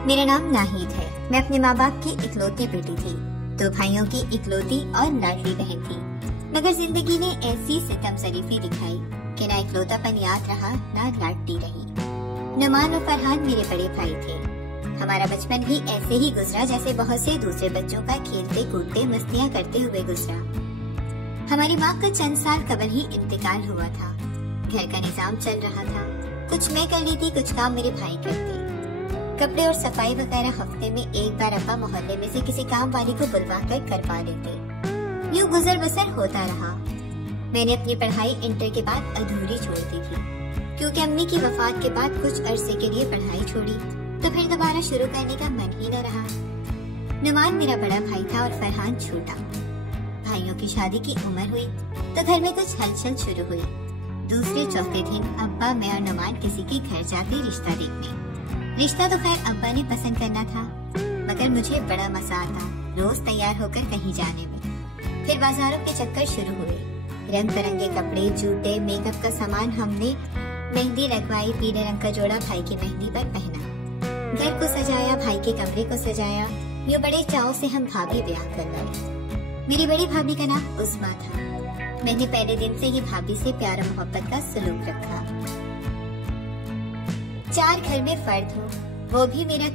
मेरा नाम नाहिद है। मैं अपने माँ बाप की इकलौती बेटी थी। 2 भाइयों की इकलौती और लाडली बहन थी। मगर जिंदगी ने ऐसी सितम शरीफी दिखाई कि ना इकलौतापन याद रहा ना लाडली रही। नुमान और फरहान मेरे बड़े भाई थे। हमारा बचपन भी ऐसे ही गुजरा जैसे बहुत से दूसरे बच्चों का खेलते कूदते मस्तियाँ करते हुए गुजरा। हमारी माँ का चंद साल कबल ही इंतकाल हुआ था। घर का निजाम चल रहा था। कुछ मैं कर ली थी, कुछ काम मेरे भाई करते। कपड़े और सफाई वगैरह हफ्ते में एक बार अब्बा मोहल्ले में से किसी काम वाली को बुलवा कर करवा लेते। यूँ गुजर बसर होता रहा। मैंने अपनी पढ़ाई इंटर के बाद अधूरी छोड़ दी थी, क्योंकि अम्मी की वफात के बाद कुछ अरसे के लिए पढ़ाई छोड़ी तो फिर दोबारा शुरू करने का मन ही न रहा। नुमान मेरा बड़ा भाई था और फरहान छोटा। भाइयों की शादी की उम्र हुई तो घर में कुछ हलचल शुरू हुई। दूसरे चौथे दिन अब्बा, मैं और नुमान किसी के घर जाते रिश्ता देखने। रिश्ता तो खैर अब्बा ने पसंद करना था, मगर मुझे बड़ा मजा आता रोज तैयार होकर कहीं जाने में। फिर बाजारों के चक्कर शुरू हुए। रंग बिरंगे कपड़े, जूते, मेकअप का सामान हमने। मेहंदी लगवाई, पीले रंग का जोड़ा भाई की मेहंदी पर पहना। घर को सजाया, भाई के कमरे को सजाया। यूँ बड़े चाव से हम भाभी ब्याह कर लाए। मेरी बड़ी भाभी का नाम उस्मा था। मैंने पहले दिन से ही भाभी से प्यार और मोहब्बत का सलूक रखा। 4 घर में फर्द हो, वो भी मेरा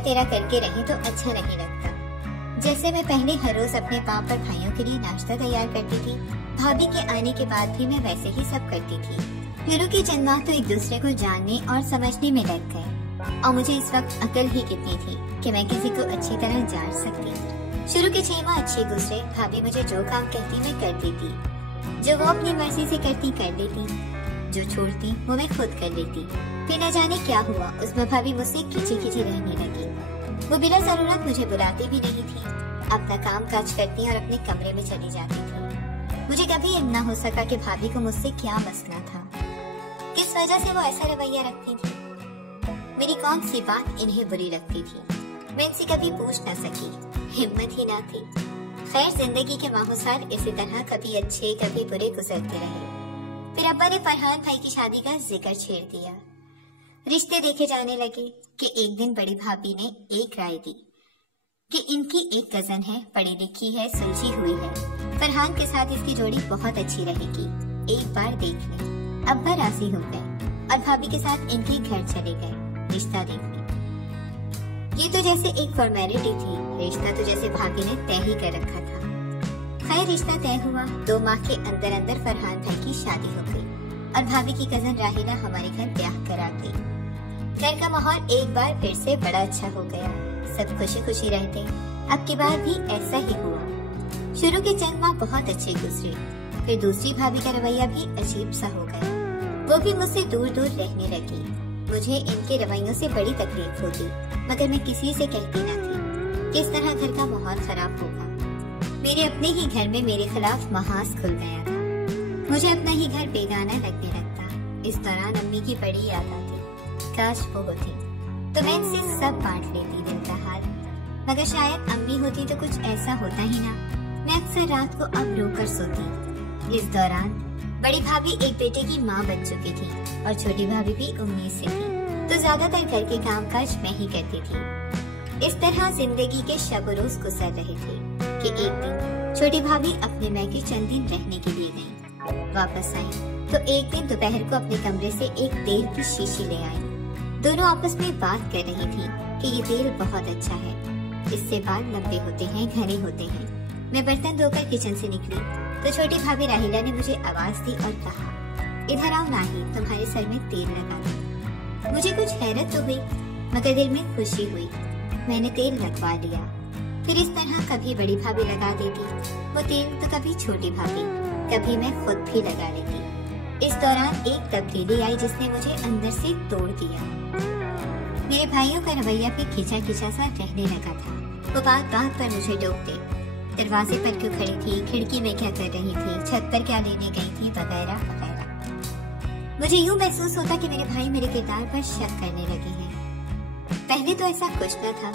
तेरा करके रहे तो अच्छा नहीं लगता। जैसे मैं पहले हर रोज अपने पाँव पर भाइयों के लिए नाश्ता तैयार करती थी, भाभी के आने के बाद भी मैं वैसे ही सब करती थी। शुरू के चंद माह तो एक दूसरे को जानने और समझने में लग गए, और मुझे इस वक्त अकल ही कितनी थी कि मैं किसी को अच्छी तरह जान सकती। शुरू के 6 माह अच्छे गुजरे। भाभी मुझे जो काम कहती मैं कर देती, जो वो अपनी मर्जी से करती कर लेती, जो छोड़ती वो मैं खुद कर लेती। फिर न जाने क्या हुआ, उसमें भाभी मुझसे खिंची रहने लगी। वो बिना जरूरत मुझे बुलाती भी नहीं थी, अपना काम काज करती और अपने कमरे में चली जाती थी। मुझे कभी न हो सका कि भाभी को मुझसे क्या मसला था, किस वजह से वो ऐसा रवैया रखती थी। मेरी कौन सी बात इन्हें बुरी लगती थी, मैं इनसे कभी पूछ न सकी, हिम्मत ही ना थी। खैर, जिंदगी के माहौल इसी तरह कभी अच्छे कभी बुरे गुजरते रहे। फिर अब्बा ने फरहान भाई की शादी का जिक्र छेड़ दिया। रिश्ते देखे जाने लगे कि एक दिन बड़ी भाभी ने एक राय दी कि इनकी एक कजन है, पढ़ी लिखी है, सुलझी हुई है, फरहान के साथ इसकी जोड़ी बहुत अच्छी रहेगी, एक बार देख लें। अब्बा राजी हो गए और भाभी के साथ इनके घर चले गए रिश्ता देखने। ये तो जैसे एक फॉर्मेलिटी थी, रिश्ता तो जैसे भाभी ने तय ही कर रखा था। खैर, रिश्ता तय हुआ। 2 माह के अंदर अंदर फरहान भाई की शादी हो गई और भाभी की कजन राहिला हमारे घर ब्याह करा गई। घर का माहौल एक बार फिर से बड़ा अच्छा हो गया। सब खुशी खुशी रहते। अब की बार भी ऐसा ही हुआ। शुरू के चंद माह बहुत अच्छे गुजरे। फिर दूसरी भाभी का रवैया भी अजीब सा हो गया। वो भी मुझसे दूर दूर रहने लगी। मुझे इनके रवैयों से बड़ी तकलीफ होती, मगर मैं किसी से कहती न थी। किस तरह घर का माहौल खराब होगा। मेरे अपने ही घर में मेरे खिलाफ महास खुल गया था। मुझे अपना ही घर बेगाना लगने लगता। इस दौरान अम्मी की बड़ी याद आती। काश वो होती तो मैं इनसे सब बांट लेती दिल का हाल, मगर शायद अम्मी होती तो कुछ ऐसा होता ही ना। मैं अक्सर रात को अब रोकर सोती। इस दौरान बड़ी भाभी एक बेटे की माँ बन चुकी थी और छोटी भाभी भी उम्मीद से थी, तो ज्यादातर घर के कामकाज मैं ही करती थी। इस तरह जिंदगी के शब रोज गुजर रहे थे कि एक दिन छोटी भाभी अपने मैके चंद दिन रहने के लिए गई। वापस आई तो एक दिन दोपहर को अपने कमरे से एक तेल की शीशी ले आई। दोनों आपस में बात कर रही थी कि ये तेल बहुत अच्छा है, इससे बाल लंबे होते हैं, घने होते हैं। मैं बर्तन धोकर किचन से निकली तो छोटी भाभी राहिला ने मुझे आवाज दी और कहा, इधर आओ नाहिद, तुम्हारे सर में तेल लगा दो। मुझे कुछ हैरत तो हुई, मगर दिल में खुशी हुई। मैंने तेल लगवा लिया। फिर इस तरह कभी बड़ी भाभी लगा देती वो तेल, तो कभी छोटी भाभी, कभी मैं खुद भी लगा लेती। इस दौरान एक तब्दीली आई जिसने मुझे अंदर से तोड़ दिया। मेरे भाइयों का रवैया भी खिंचा सा रहने लगा था। वो बात पर मुझे टोकते, दरवाजे पर क्यों खड़ी थी, खिड़की में क्या कर रही थी, छत पर क्या लेने गई थी, वगैरह वगैरह। मुझे यूँ महसूस होता कि मेरे भाई मेरे किरदार पर शक करने लगे हैं। पहले तो ऐसा कुछ न था,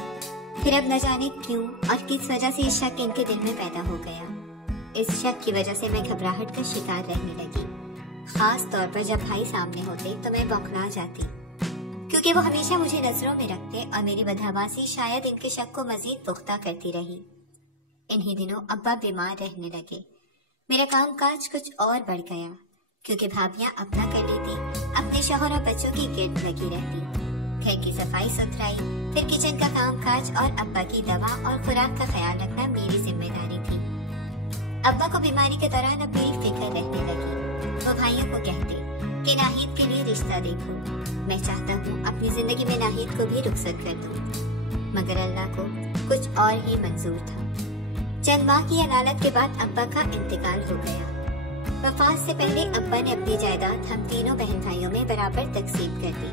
फिर अब न जाने क्यों और किस वजह से इस शक इनके दिल में पैदा हो गया। इस शक की वजह से मैं घबराहट का शिकार रहने लगी। खास तौर पर जब भाई सामने होते तो मैं बौखला जाती। क्योंकि वो हमेशा मुझे नजरों में रखते और मेरी बदहवासी शायद इनके शक को मजीद पुख्ता करती रही। इन्हीं दिनों अब्बा बीमार रहने लगे। मेरा कामकाज कुछ और बढ़ गया क्योंकि भाभियां अपना कर लेती, अपने शौहर और बच्चों की गिरद लगी रहती। घर की सफाई सुथराई, फिर किचन का कामकाज और अब्बा की दवा और खुराक का ख्याल रखना मेरी जिम्मेदारी थी। अब्बा को बीमारी के दौरान अब मेरी फिक्र रहने लगी। वो भाइयों को कहते कि नाहिद के लिए रिश्ता देखो। मैं चाहता हूँ अपनी जिंदगी में नाहिद को भी रुखसत कर दूँ, मगर अल्लाह को कुछ और ही मंजूर था। चंद माह की अदालत के बाद अब्बा का इंतकाल हो गया। वफात से पहले अब्बा ने अपनी जायदाद हम तीनों बहन भाइयों में बराबर तकसीम कर दी।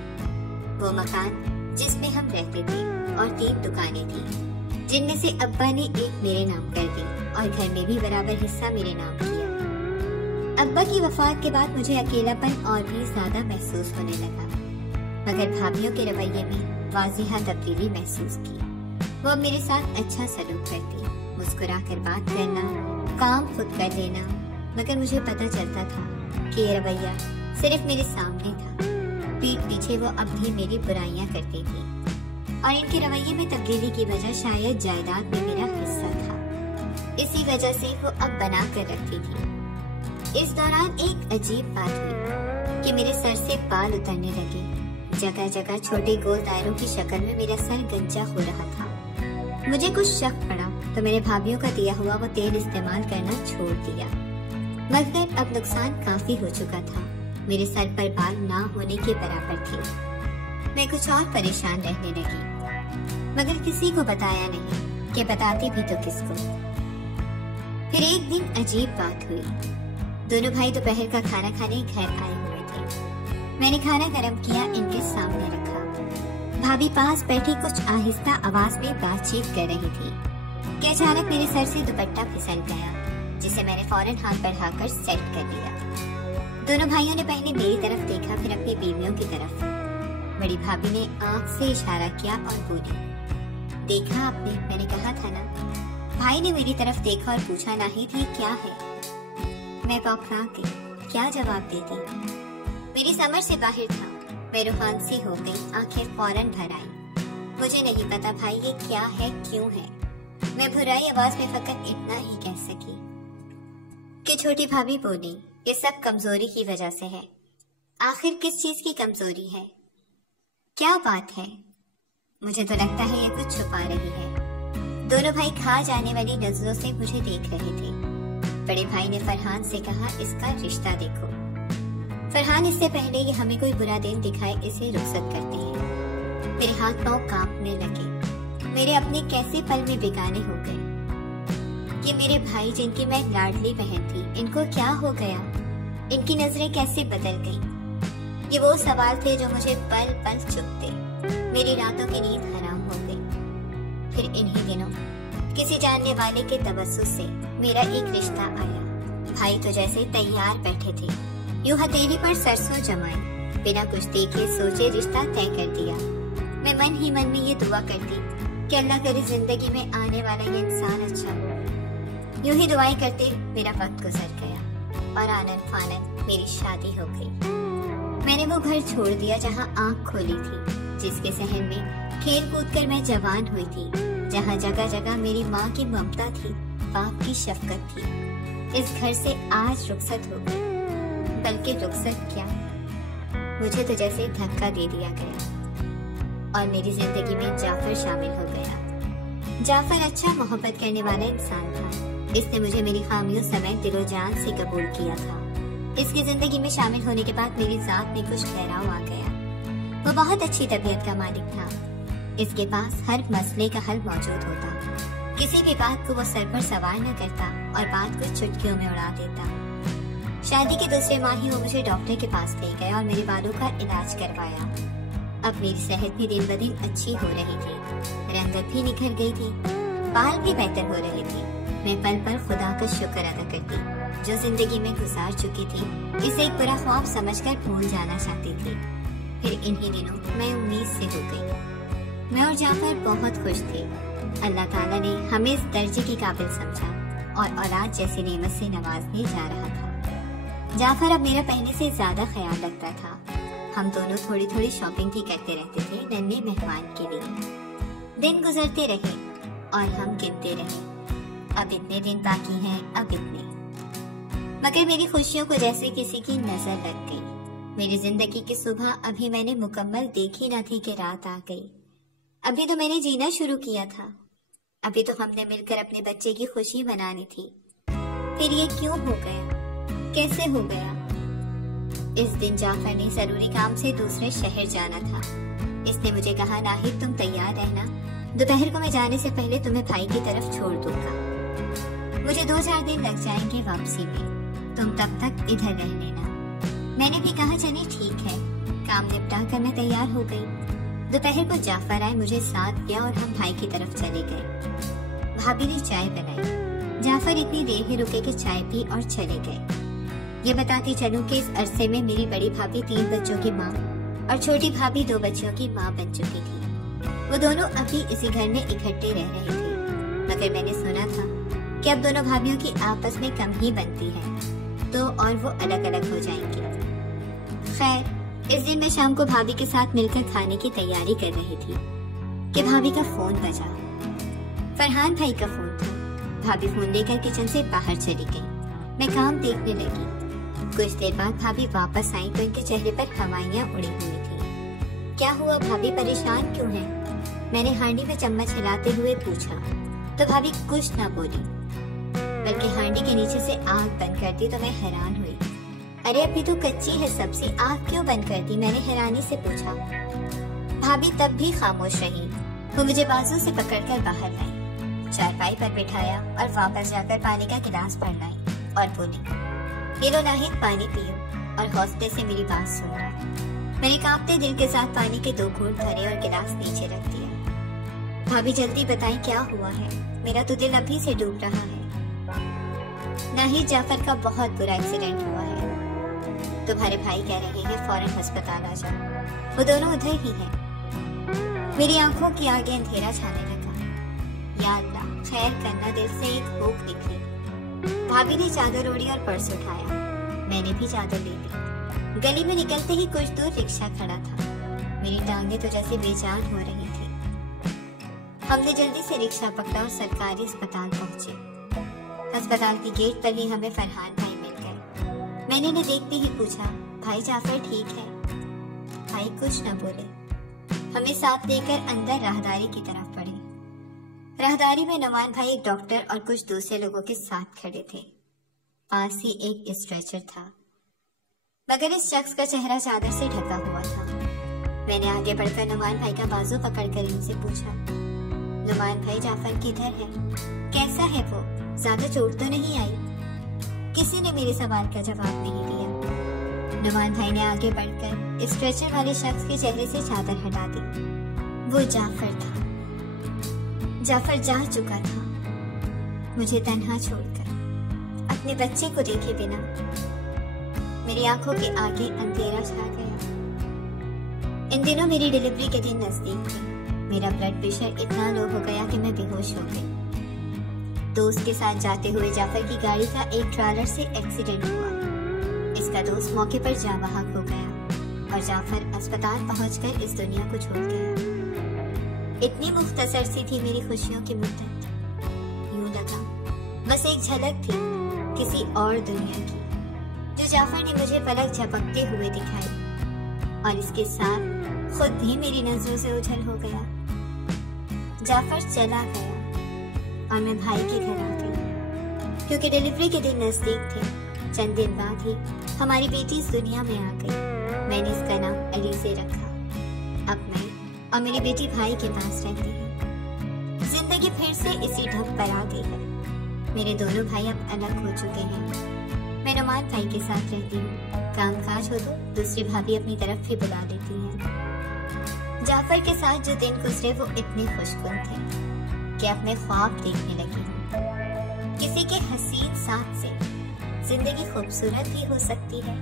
वो मकान जिसमें हम रहते थे और 3 दुकानें थी, जिनमें से अब्बा ने एक मेरे नाम कर दी और घर में भी बराबर हिस्सा मेरे नाम किया। अब्बा की वफात के बाद मुझे अकेलापन और भी ज्यादा महसूस होने लगा, मगर भाभियों के रवैये में वाज़िहा तब्दीली महसूस की। वो अब मेरे साथ अच्छा सलूक करती, मुस्कुरा कर बात करना, काम खुद कर लेना, मगर मुझे पता चलता था कि ये रवैया सिर्फ मेरे सामने था। पीठ पीछे वो अब भी मेरी बुराइयां करती थी और इनके रवैये में तब्दीली की वजह शायद जायदाद में मेरा हिस्सा था। इसी वजह से वो अब बना कर रखती थी। इस दौरान एक अजीब बात हुई कि मेरे सर से बाल उतरने लगे। जगह जगह छोटे गोल दायरों की शक्ल में मेरा सर गंजा हो रहा था। मुझे कुछ शक पड़ा तो मेरे भाभियों का दिया हुआ वो तेल इस्तेमाल करना छोड़ दिया, मगर अब नुकसान काफी हो चुका था। मेरे सर पर बाल ना होने के बराबर थे। मैं कुछ और परेशान रहने लगी, मगर किसी को बताया नहीं कि बताती भी तो किसको। फिर एक दिन अजीब बात हुई। दोनों भाई दोपहर का खाना खाने घर आए हुए थे। मैंने खाना गर्म किया, इनके सामने रखा। भाभी पास बैठी कुछ आहिस्ता आवाज में बातचीत कर रही थी कि अचानक मेरे सर से दुपट्टा फिसल गया, जिसे मैंने फौरन हाथ बढ़ाकर सेट कर दिया। दोनों भाइयों ने पहले मेरी तरफ देखा, फिर अपनी बीवियों की तरफ। बड़ी भाभी ने आंख से इशारा किया और बोली, देखा आपने, मैंने कहा था ना। भाई ने मेरी तरफ देखा और पूछा, नाहिद ये क्या है? मैं बौखला गई, क्या जवाब देती? मेरी समझ से बाहर था। मैं रूहान सी हो गई, आंखें फौरन भर आई। मुझे नहीं पता भाई ये क्या है, क्यों है। मैं भुराई आवाज में फकत इतना ही कह सकी कि छोटी भाभी बोली, ये सब कमजोरी की वजह से है। आखिर किस चीज की कमजोरी है? क्या बात है? मुझे तो लगता है ये कुछ छुपा रही है। दोनों भाई खा जाने वाली नजरों से मुझे देख रहे थे। बड़े भाई ने फरहान से कहा, इसका रिश्ता देखो। फरहान इससे पहले ये हमें कोई बुरा दिन दिखाए इसे रुखसत करते हैं। मेरे हाथ पांव कांपने लगे। मेरे अपने कैसे पल में बेगाने हो गए। ये मेरे भाई जिनकी मैं लाडली बहन थी, इनको क्या हो गया? इनकी नजरें कैसे बदल गईं? ये वो सवाल थे जो मुझे पल पल चुभते। मेरी रातों की नींद हराम हो गई। फिर इन्हीं दिनों किसी जानने वाले के तवस्सुस से मेरा एक रिश्ता आया। भाई तो जैसे तैयार बैठे थे, यूं हथेली पर सरसों जमाई, बिना कुछ देखे सोचे रिश्ता तय कर दिया। मैं मन ही मन में ये दुआ करती कि अल्लाह करे जिंदगी में आने वाला ये इंसान अच्छा हो। यूं ही दुआएं करते मेरा वक्त गुजर गया और आनन फानन मेरी शादी हो गई। मैंने वो घर छोड़ दिया जहाँ आँख खोली थी, जिसके सहन में खेल कूद कर मैं जवान हुई थी, जहाँ जगह जगह मेरी माँ की ममता थी, बाप की शफकत थी। इस घर से आज रुखसत हो गई, बल्कि रुखसत क्या, मुझे तो जैसे धक्का दे दिया गया और मेरी जिंदगी में जाफर शामिल हो गया। जाफर अच्छा मोहब्बत करने वाला इंसान था। इसने मुझे मेरी खामियों समेत दिलो जान से कबूल किया था। इसकी जिंदगी में शामिल होने के बाद मेरी जात में कुछ ठहराव आ गया। वो बहुत अच्छी तबीयत का मालिक था। इसके पास हर मसले का हल मौजूद होता। किसी भी बात को वो सर पर सवार न करता और बात को चुटकियों में उड़ा देता। शादी के दूसरे माह ही वो मुझे डॉक्टर के पास ले गया और मेरे बालों का इलाज करवाया। अब मेरी सेहत भी दिन ब दिन अच्छी हो रही थी, रंगत भी निखर गई थी, बाल भी बेहतर हो रहे थे। मैं पल पल खुदा का शुक्र अदा करती, जो जिंदगी में गुजार चुकी थी, इसे एक बुरा ख्वाब समझकर भूल जाना चाहती थी। फिर इन्हीं दिनों मैं उम्मीद से हो गई। मैं और जाफर बहुत खुश थे। अल्लाह ताला ने हमें इस दर्जे की काबिल समझा और औलाद जैसी नेमत से नवाजने जा रहा था। जाफर अब मेरा पहले से ज्यादा ख्याल रखता था। हम दोनों थोड़ी थोड़ी शॉपिंग भी करते रहते थे नन्हे मेहमान के लिए। दिन गुजरते रहे और हम गिनते रहे, अब इतने दिन बाकी हैं, अब इतने। मगर मेरी खुशियों को जैसे किसी की नजर लग गई। मेरी जिंदगी की सुबह अभी मैंने मुकम्मल देखी न थी कि रात आ गई। अभी तो मैंने जीना शुरू किया था। अभी तो हमने मिलकर अपने बच्चे की खुशी मनानी थी। फिर ये क्यों हो गया, कैसे हो गया? इस दिन जाफर ने जरूरी काम से दूसरे शहर जाना था। इसने मुझे कहा, नाहिद तुम तैयार रहना, दोपहर को मैं जाने से पहले तुम्हें भाई की तरफ छोड़ दूंगा। मुझे 2-4 दिन लग जाएंगे वापसी में, तुम तब तक इधर रह लेना। मैंने भी कहा चलिए ठीक है। काम निपटा कर मैं तैयार हो गई। दोपहर को जाफर आए, मुझे साथ किया और हम भाई की तरफ चले गए। भाभी ने चाय बनाई। जाफर इतनी देर ही रुके कि चाय पी और चले गए। ये बताती चलूं कि इस अरसे में मेरी बड़ी भाभी 3 बच्चों की माँ और छोटी भाभी 2 बच्चों की माँ बन चुकी थी। वो दोनों अभी इसी घर में इकट्ठे रह रहे थे, मगर मैंने सुना था कि अब दोनों भाभियों की आपस में कम ही बनती है, तो और वो अलग अलग हो जाएंगी। खैर, इस दिन मैं शाम को भाभी के साथ मिलकर खाने की तैयारी कर रही थी कि भाभी का फोन बजा। फरहान भाई का फोन था। भाभी फोन लेकर किचन से बाहर चली गई। मैं काम देखने लगी। कुछ देर बाद भाभी वापस आई तो इनके चेहरे पर हवाइयां उड़ी हुई थी। क्या हुआ भाभी, परेशान क्यों हैं? मैंने हांडी में चम्मच हिलाते हुए पूछा तो भाभी कुछ न बोली, बल्कि हांडी के नीचे से आग बंद कर दी। तो मैं हैरान हुई, अरे अभी तो कच्ची है सब्जी, आग क्यों बंद कर दी? मैंने हैरानी से पूछा। भाभी तब भी खामोश रही। वो मुझे बाजू से पकड़कर बाहर लाई, चारपाई पर बिठाया और वापस जाकर पानी का गिलास भर लाई और बोली, ये लो नाहिद पानी पियो, और हौसले से मेरी बात सुनना। मैंने कांपते दिल के साथ पानी के 2 घूंट भरे और गिलास नीचे रख दिया। भाभी जल्दी बताएं क्या हुआ है, मेरा तो दिल अभी से डूब रहा है। नाहिद, जाफर का बहुत बुरा एक्सीडेंट हुआ है। तुम्हारे भाई कह रहे हैं फौरन अस्पताल आ जाओ, वो दोनों उधर ही हैं। मेरी आंखों के आगे अंधेरा छाने लगा। या अल्लाह, खैर करना, दिल से एक भूख निकली। भाभी ने चादर ओढ़ी और पर्स उठाया। मैंने भी चादर ले ली। गली में निकलते ही कुछ दूर रिक्शा खड़ा था। मेरी टांगें तो जैसे बेजान हो रही थी। हमने जल्दी से रिक्शा पकड़ा और सरकारी अस्पताल पहुंचे। अस्पताल की गेट पर ही हमें फरहान भाई मिल गए। मैंने उन्हें देखते ही पूछा, भाई जाफर ठीक है? भाई कुछ न बोले। हमें साथ लेकर अंदर राहदारी की तरफ बढ़े। राहदारी में नुमान भाई, एक डॉक्टर और कुछ दूसरे लोगों के साथ खड़े थे। पास ही एक स्ट्रेचर था, मगर इस शख्स का चेहरा चादर से ढका हुआ था। मैंने आगे बढ़कर नुमान भाई का बाजू पकड़कर इनसे पूछा, नुमान भाई जाफर किधर है, कैसा है वो, ज्यादा चोट तो नहीं आई? किसी ने मेरे सवाल का जवाब नहीं दिया। नुमान भाई ने आगे बढ़कर स्ट्रेचर वाले शख्स के चेहरे से चादर हटा दी। वो जाफर था। जाफर जा चुका था, मुझे तन्हा छोड़कर, अपने बच्चे को देखे बिना। मेरी आंखों के आगे अंधेरा छा गया। इन दिनों मेरी डिलीवरी के दिन नजदीक थे। मेरा ब्लड प्रेशर इतना लो हो गया कि मैं बेहोश हो गई। दोस्त के साथ जाते हुए जाफर की गाड़ी का एक ट्रैलर से एक्सीडेंट हुआ। इसका दोस्त मौके पर जाँ बहक हो गया और जाफर अस्पताल पहुंचकर इस दुनिया को छोड़ गया। इतनी मुख्तसर सी थी मेरी खुशियों की मुद्दत। यूं लगा बस एक झलक थी किसी और दुनिया की, जो जाफर ने मुझे पलक झपकते हुए दिखाई, और इसके साथ खुद भी मेरी नजरों से ओझल हो गया। जाफर चला गया और मैं भाई के घर आ गई, क्योंकि डिलीवरी के दिन नजदीक थे। चंद दिन बाद ही हमारी बेटी इस दुनिया में आ गई। मैंने इसका नाम अली से रखा। अब मैं और मेरी बेटी भाई के पास रहती है। जिंदगी फिर से इसी ढब पर आ गई है। मेरे दोनों भाई अब अलग हो चुके हैं। मैं नुमान भाई के साथ रहती हूँ। काम काज हो तो दूसरी भाभी अपनी तरफ भी बुला लेती हैं। जाफर के साथ जो दिन गुजरे वो इतने खुशकुन थे कि अब मैं ख्वाब देखने लगी हूँ। किसी के हसीन साथ से जिंदगी खूबसूरत भी हो सकती है।